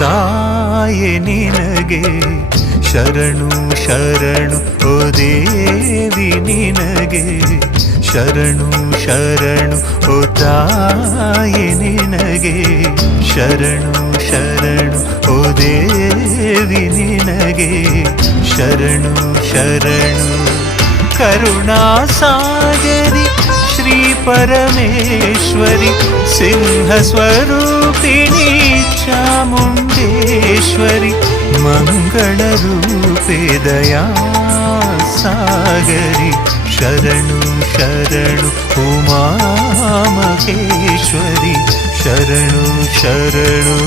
ತಾಯೆ ನಿನಗೆ ಶರಣು ಶರಣು ಓ ದೇವಿ ನಿನಗೆ ಶರಣು ಶರಣು ಓ ತಾಯೆ ನಿನಗೆ ಶರಣು ಶರಣು ಓ ದೇವಿ ನಿನಗೆ ಶರಣು ಶರಣು ಕರುಣಾಸಾಗರಿ ಶ್ರೀ ಪರಮೇಶ್ವರಿ ಸಿಂಹಸ್ವರೂಪಿಣಿ ಚಾಮುಂಡೇಶ್ವರಿ ಮಂಗಳರೂಪೆ ದಯಾ ಸಾಗರಿ ಶರಣು ಶರಣು ಉಮಾ ಮಹೇಶ್ವರಿ ಶರಣು ಶರಣು